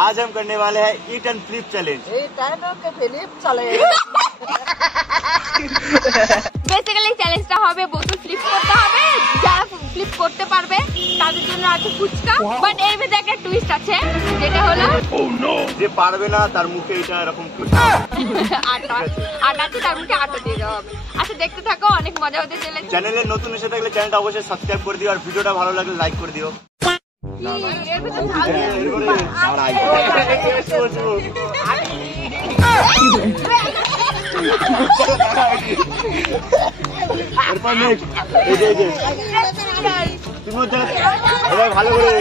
आज हम करने वाले हैं eat and flip challenge. Basically চ্যালেঞ্জটা হবে বোতল ফ্লিপ করতে হবে, যারা ফ্লিপ করতে পারবে তাদের জন্য আছে ফুচকা। বাট এর ভিতরে একটা টুইস্ট আছে, যেটা হলো যে পারবে না তার মুখে এটা এরকম আটা আছে, তার মুখে আটা দিয়ে দেওয়া হবে। আচ্ছা দেখতে থাকো, অনেক মজা হতে চলেছে। চ্যানেলে নতুন এসে থাকলে চ্যানেলটা অবশ্যই সাবস্ক্রাইব করে দিও, আর ভিডিওটা ভালো লাগলে লাইক করে দিও। ভালো করে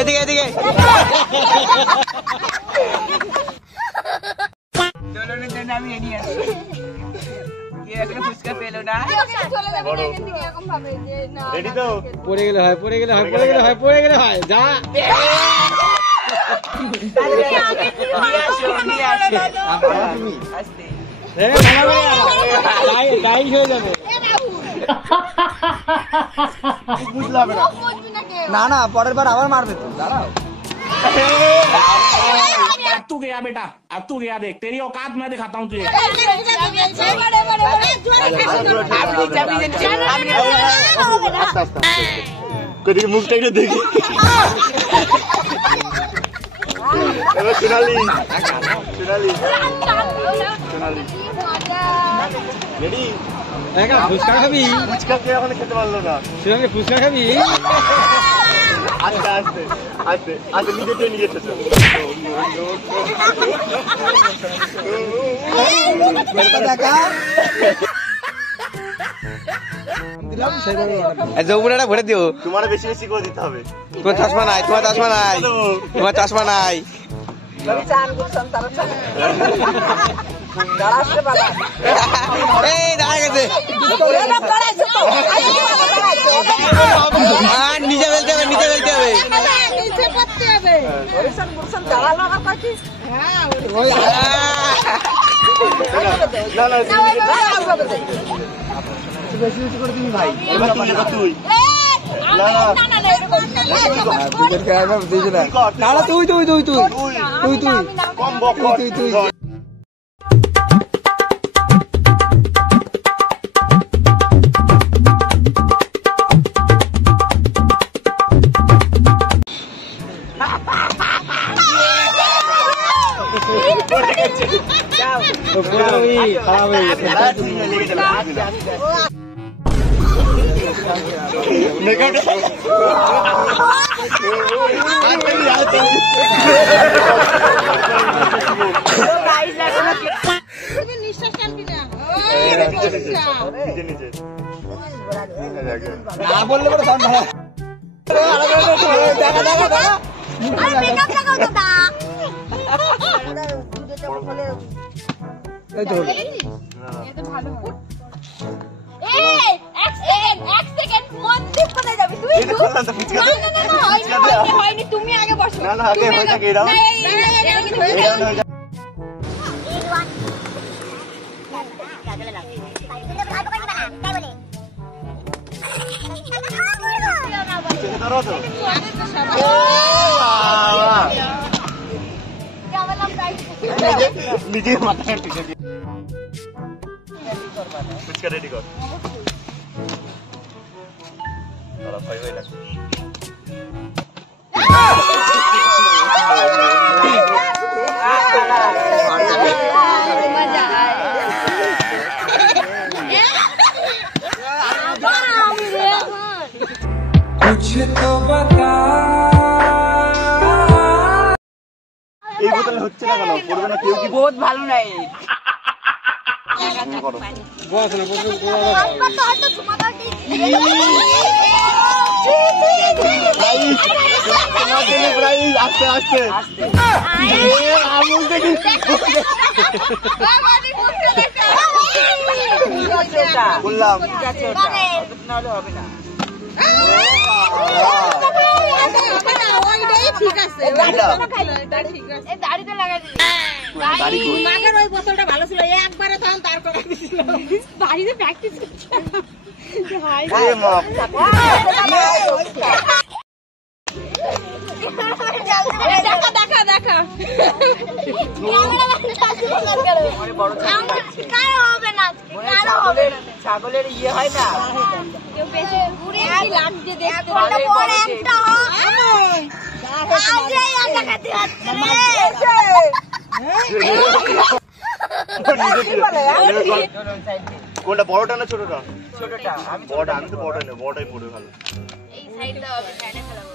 এদিকে আমি রেডি আছি। ফুচকা পেলো না, রেডি তো? পড়ে গেলে হয় যা তাই হয়ে যাবে। বুঝলাম না না, পরের বার আবার মারবে তো, দাঁড়াও। अब तू गया बेटा, अब तू गया, देख तेरी औकात मैं दिखाता हूँ तुझे। মুখটা একটু দেখি। সোনালি রেডি? ফুচকা খাবি? ফুচকা কে এখন খেতে পারলো না? ফুচকা খাবি? আস্তে আস্তে আস্তে আস্তে নিজে যৌবনটা ভরে দিও। তোমার বেশি বেশি করে দিতে হবে। তোমার চশমা নাই, তোমার চশমা নাই। নিচে ফেলতে হবে, বেশি বেশি করে দিবি ভাই। তুই না বললে বড় ফোন ভাড়া তুমি আগে বসো। নিজের মাথায় টিকে দিয়ে ফুচকা রেডি কর। এই বোতলে হচ্ছে না কেন? পড়বে না কেউ? কি বহুত ভালো নাই। আস্তে আস্তে আমুল দেখি বললাম ঠিক আছে দাড়িতে লাগাই দিবি মাগের ওই বোতলটা ভালো ছিল একবারে তখন তার করে দিছিল বাড়িতে প্র্যাকটিস করছে দেখা দেখা ছাগলের ইয়ে হয় না কোনটা বড়টা না ছোটটা? ছোটটা বড়টা আমি তো বড়টা নেই, বড়টাই পড়ে ভালো। এই সাইডটা হবে সাইডে ফেলাবো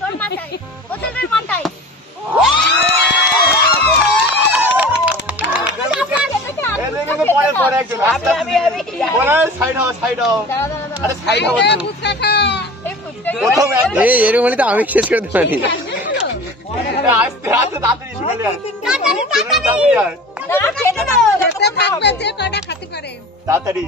তোর মাথায় ওদের মাথায় পরে একজন সাইড হও সাইড হও আরে সাইড হও প্রথম এই এরকম হলে তো আমি শেষ করে দিতে পারি। আস্তে আস্তে তাড়াতাড়ি শুনে থাকবে যে কয়টা খাতে পারে তাড়াতাড়ি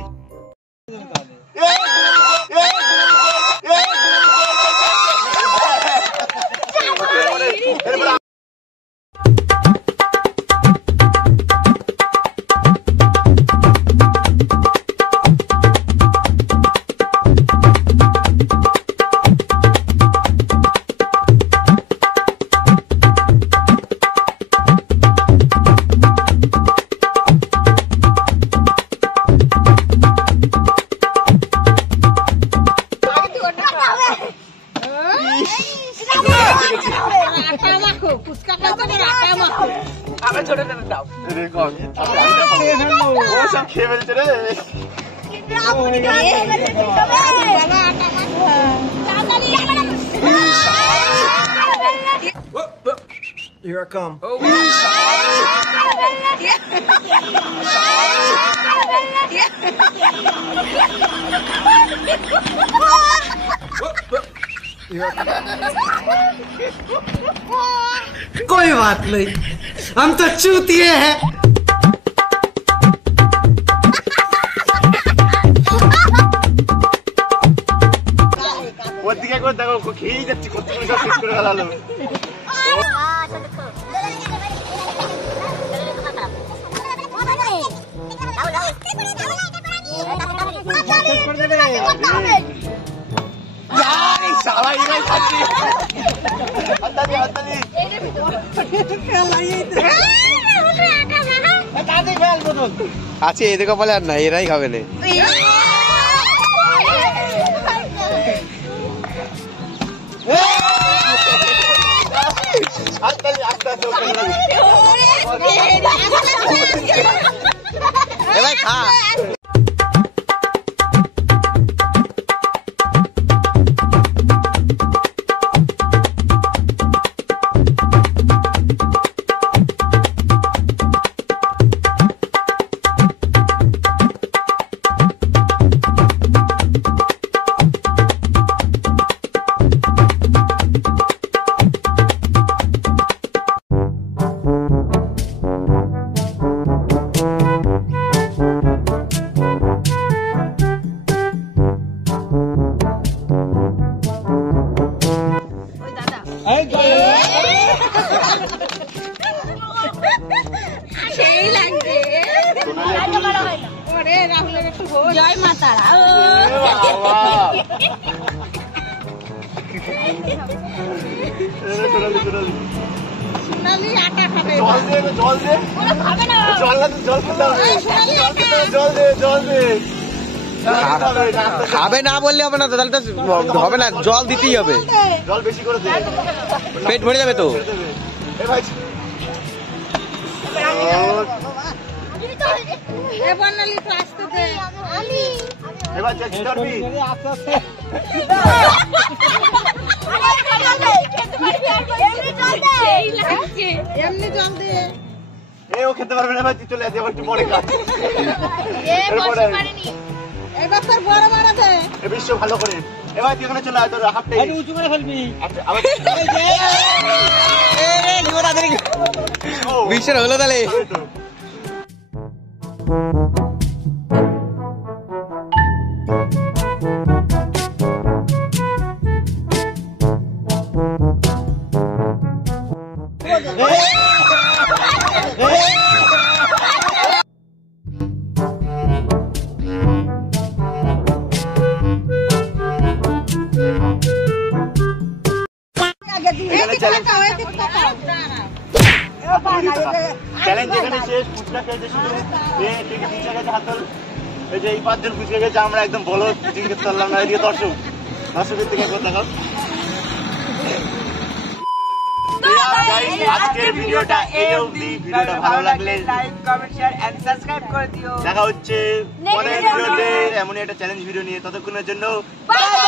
সব খেয়ে ফেলছে রে Here I come. कोई बात नहीं, हम तो चूतिए हैं। ওর দিকে একবার দেখো খেয়েই যাচ্ছি কত করে সব শেষ করে ফেলালো সারা এরাই খাচ্ছি হাততালি হাততালি আছে এদিকে বলে আর না এরাই খাবে না হাততালি আস্তে আস্তে এবার খা সেই লাগছে ওরে রাহুলের একটু জয় মা তারা সোনালি আটা খাবে জল দে জল দে জল না জল খেতে হবে জল দে জল দে খাবে না বললে হবে না তো তাহলে তো হবে না জল দিতেই হবে জল বেশি করে দে পেট ভরে যাবে তো এ ভাই এ বর্ণালী তো আসতে দে এবার যা জিতবি এমনি জল দে এ ও খেতে পারবে না ভাই তুই চলে আসি আবার একটু পরে কাজ এবার তোর বড় বড় দে এ বিশ্ব ভালো করে এবার তুই ওখানে চলে আয় তোর হাফটাই উঁচু করে ফেলবি। আচ্ছা আবার বিশ্বের হলো তাহলে চ্যালেঞ্জ এখানে শেষ। ফুচকা খেয়েছে শুধু ফুচকা খেয়েছে হাতল। এই যে এই 5 জন ফুচকা খেয়েছে, আমরা একদম বলো জিজ্ঞেস করলাম না। এদিকে দর্শকের থেকে কথা হোক। আজকের ভিডিওটা এই অবধি। ভিডিওটা ভালো লাগলে like comment share and subscribe করে দিও। দেখা হচ্ছে পরের ভিডিওতে এমনই একটা চ্যালেঞ্জ ভিডিও নিয়ে। ততক্ষণের জন্য বাই বাই।